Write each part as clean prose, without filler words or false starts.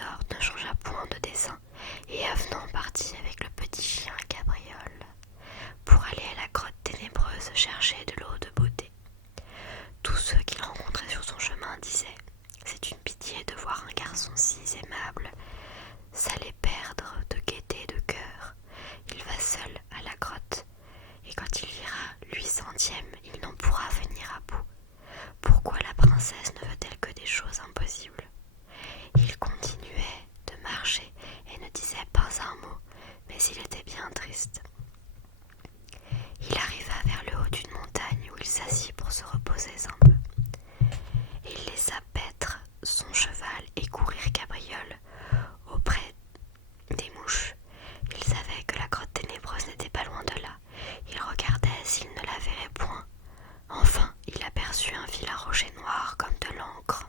d'or ne changea point de dessein, et Avenant partit avec le petit chien Cabriole pour aller à la grotte ténébreuse chercher de l'eau de beauté. Tous ceux qu'il rencontrait sur son chemin disaient « C'est une pitié de voir un garçon si aimable s'aller perdre de gaieté de cœur. Il va seul à la grotte, et quand il ira, lui centième, il n'en pourra venir à bout. Pourquoi la princesse ne veut-elle que des choses impossibles ?» Il continuait de marcher et ne disait pas un mot, mais il était bien triste. Il arriva vers le haut d'une montagne où il s'assit pour se reposer un peu. Il laissa paître son cheval et courir Cabriole auprès des mouches. Il savait que la grotte ténébreuse n'était pas loin de là. Il regardait s'il ne la verrait point. Enfin, il aperçut un vilain rocher noir comme de l'encre,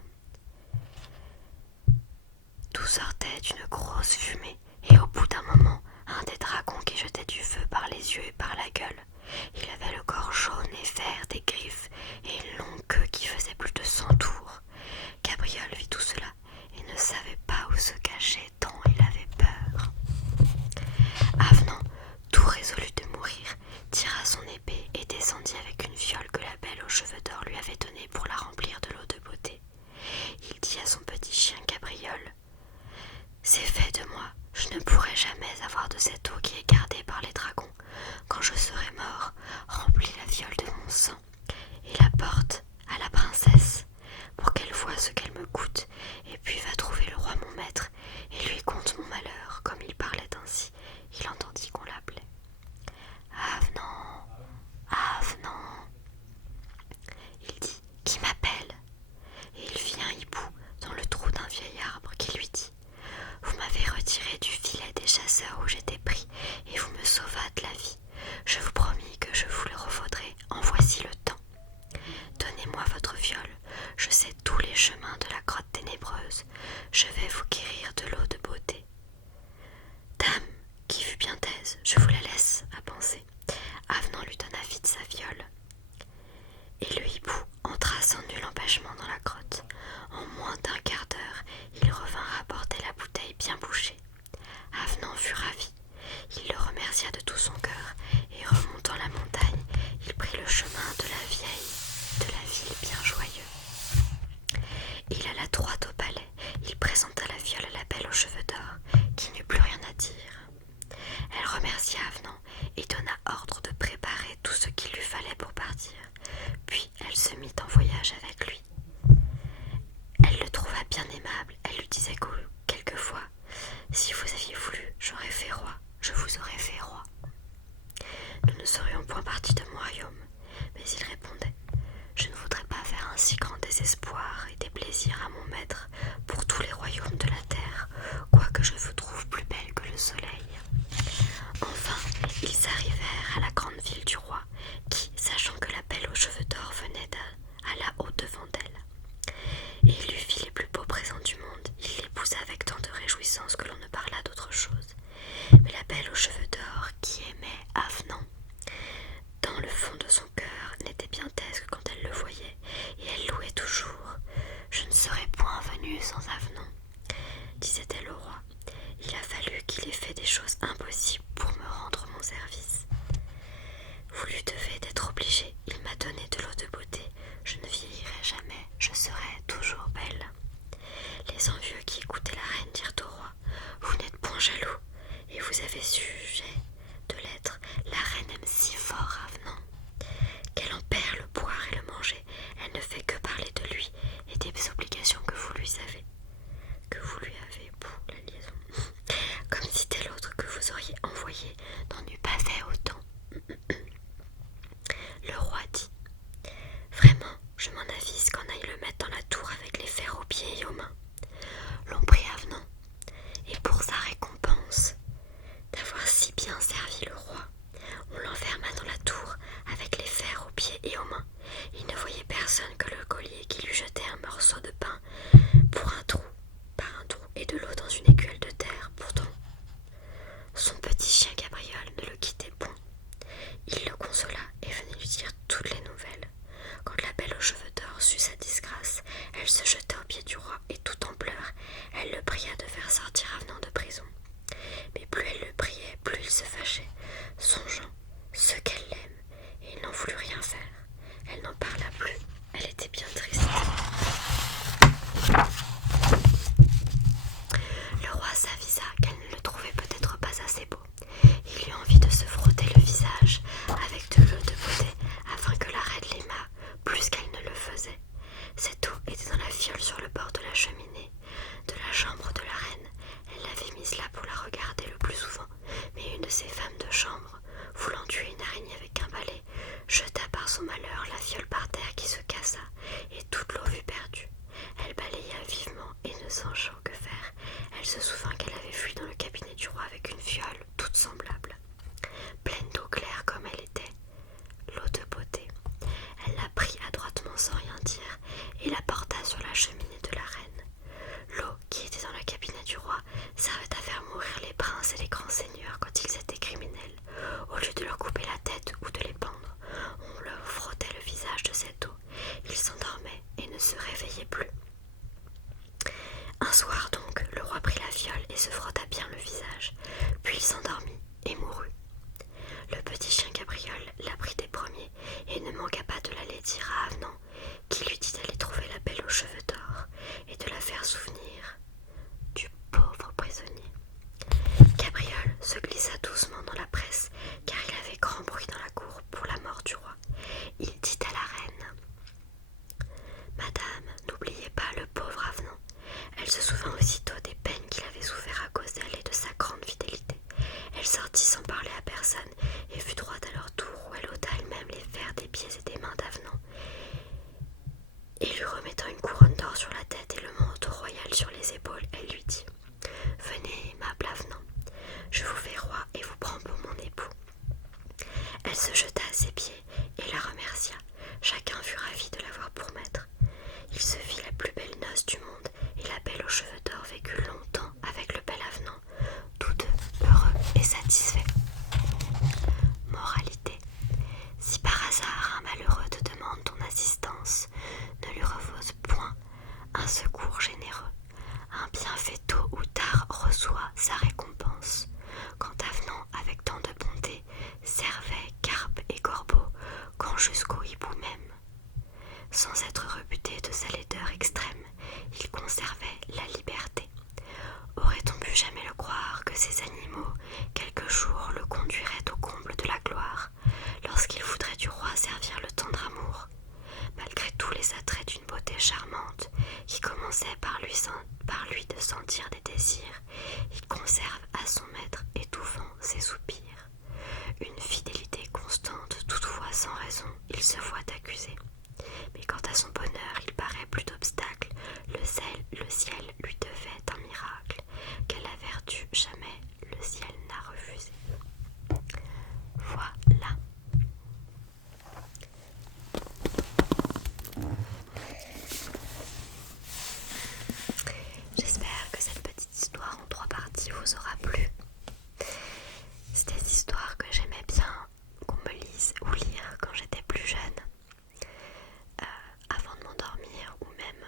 d'où sortait une grosse fumée, et au bout d'un moment, un des dragons qui jetait du feu par les yeux et par la gueule. Il avait le corps jaune et vert, des griffes, et une longue queue qui faisait plus de 100 tours. Cabriole vit tout cela, et ne savait pas où se cacher tant il avait peur. Avenant, tout résolu de mourir, tira son épée et descendit avec une fiole que la belle aux cheveux d'or lui avait donnée pour la remplir de l'eau de beauté. Il dit à son petit chien Cabriole « C'est fait de moi, je ne pourrai jamais avoir de cette eau qui est gardée par les dragons. Quand je serai mort, remplis la fiole de mon sang et la porte à la princesse pour qu'elle voie ce qu'elle me coûte, et puis va trouver le roi mon maître et lui conte mon malheur. » Comme il parlait ainsi, il entendit qu'on l'appelait. « Avenant, Avenant !» Il dit « Qui m'appelle ?» Et il vit un hibou dans le trou d'un vieil arbre qui lui dit « Vous m'avez retiré du filet des chasseurs où j'étais pris, et vous me sauvâtes la vie. Je vous promis que je vous le revaudrai, en voici le temps. Donnez-moi votre fiole, je sais tous les chemins de la grotte ténébreuse, je vais vous guérir de l'eau de beauté. » Dame, qui fut bien taise, je vous la laisse à penser. Avenant lui donna vite sa fiole. Et le hibou entra sans nul empêchement dans la grotte. En moins d'un quart d'heure, il revint rapporter la bouteille bien bouchée. Avenant fut ravi. Il le remercia de tout son cœur, et remontant la montagne, il prit le chemin de la ville bien joyeux. Il alla droit au palais, il présenta la fiole à la belle aux cheveux d'or, qui n'eut plus rien à dire. Elle remercia Avenant et donna ordre de préparer tout ce qu'il lui fallait pour partir, puis elle se mit en voyage avec lui. Elle le trouva bien aimable, elle lui disait quelquefois « Si vous aviez voulu, j'aurais fait roi, je vous aurais fait roi. » Nous ne serions point partis de mon royaume, mais il répondait « Je ne voudrais pas faire un si grand désespoir et déplaisir à mon maître pour tous les royaumes de la terre, quoique je vous trouve plus belle que le soleil. » Enfin, ils arrivèrent à la grande ville du roi, qui, sachant que la belle aux cheveux d'or venait alla au-devant d'elle. Et il lui fit les plus beaux présents du monde. Il l'épousa avec tant de réjouissance que l'on ne parla d'autre chose. Mais la belle aux cheveux d'or, qui aimait Avenant, dans le fond de son cœur, n'était bien taise que quand elle le voyait, et elle louait toujours. « Je ne serais point venue sans Avenant, » disait-elle au roi. « Il a fallu qu'il ait fait des choses impossibles pour me rendre mon service. Vous lui devez d'être obligé. Il m'a donné de l'eau de beauté. Je ne vieillirai jamais, je serai toujours belle. » Les envieux qui écoutaient la reine dirent au roi « Vous n'êtes point jaloux, et vous avez sujet de l'être. La reine aime si fort Avenant qu'elle en perd le boire et le manger. Elle ne fait que parler de lui et des obligations que vous lui avez. Pour la liaison. Comme si tel autre que vous auriez envoyé n'en eût pas fait autant. » Le roi dit « Vraiment, je m'en avise qu'on aille le mettre dans la tour avec les fers aux pieds et aux mains. » L'on prit Avenant, et pour sa récompense d'avoir si Elle le pria de faire sortir Avenant de prison. Mais plus elle le priait, plus il se fâchait, songeant ce qu'elle l'aime, et il n'en voulut rien faire. Elle n'en parla plus, elle était bien triste. Le roi s'avisa qu'elle ne le trouvait peut-être pas assez beau. Il eut envie de se frotter le visage avec de l'eau de beauté afin que la reine l'aimât plus qu'elle ne le faisait. Cette eau était dans la fiole sur le bord de la cheminée de la chambre de la reine. Elle l'avait mise là pour la regarder le plus souvent, mais une de ses femmes de chambre, voulant tuer une araignée avec un balai, jeta par son malheur la fiole par terre qui se cassa, et toute l'eau fut perdue. Elle balaya vivement et ne sachant que faire, elle se souvint qu'elle avait fui dans le cabinet du roi avec une fiole toute semblable, pleine d'eau claire comme elle était, l'eau de beauté. Elle la prit adroitement sans rien dire et la porta sur la cheminée de la reine. L'eau qui était dans le cabinet du roi servait à faire mourir les princes et les grands seigneurs quand ils étaient criminels. Au lieu de leur couper la tête ou de les pendre, on leur frottait le visage de cette eau. Ils s'endormaient et ne se réveillaient plus. Un soir donc, le roi prit la fiole et se frotta bien le visage, puis il s'endormit et mourut. Le petit chien Cabriole l'apprit des premiers et ne manqua pas de l'aller dire à Avenant, qui lui dit d'aller trouver la belle aux cheveux d'or et de la faire souvenir du pauvre prisonnier. Cabriole se glissa doucement dans la presse, car il avait grand bruit dans la cour pour la mort du roi. Il dit à la reine: Madame, n'oubliez pas le pauvre Avenant. Elle se souvint aussitôt des peines qu'il avait souffert à cause d'elle et de sa grande fidélité. Elle sortit sans parler à personne et fut droite à leur tour où elle ôta elle-même les fers des pieds et des mains d'Avenant et lui remettant une couronne d'or sur la tête et le manteau royal sur les épaules, elle lui dit: Venez, aimable Avenant, je vous fais roi et vous prends pour mon époux. Elle se jeta à ses pieds et la remercia. Chacun fut ravi de l'avoir pour maître. Il se fit la plus belle noce du monde et la belle aux cheveux d'or vécut longtemps avec le bel Avenant, tous deux heureux et satisfaits. Moralité: si par hasard un malheureux te demande ton assistance, ne lui refuse point un secours généreux. Un bienfait tôt ou tard reçoit sa récompense. Quand Avenant, avec tant de bonté, servait carpe et corbeau, quand jusqu'au hibou même. Sans être rebuté de sa laideur extrême, il conservait la liberté. Aurait-on pu jamais le croire que ces animaux, quelque jour, le conduiraient au comble de la gloire, lorsqu'il voudrait du roi servir le tendre amour? Malgré tous les attraits d'une beauté charmante, qui commençait par lui de sentir des désirs, il conserve à son maître étouffant ses soupirs. Une fidélité constante, toutefois sans raison, il se voit accusé. Mais quant à son bonheur, il paraît plus d'obstacles. Le ciel lui devait un miracle, qu'à la vertu jamais le ciel n'a refusé. Voilà. J'espère que cette petite histoire en 3 parties vous aura plu. C'est des histoires que j'aimais bien qu'on me lise ou lire quand j'étais plus jeune, avant de m'endormir ou même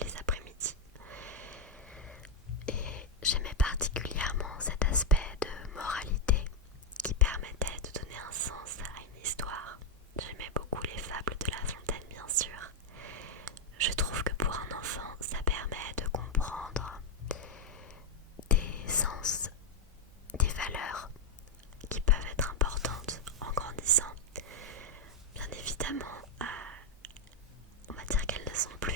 les après-midi. Et j'aimais particulièrement cet aspect de moralité qui permettait de donner un sens à une histoire. J'aimais beaucoup les fables de La Fontaine, bien sûr. Je trouve que pour un enfant, ça permet de comprendre des sens, des valeurs qui peuvent être importantes en grandissant. Bien évidemment, on va dire qu'elles ne sont plus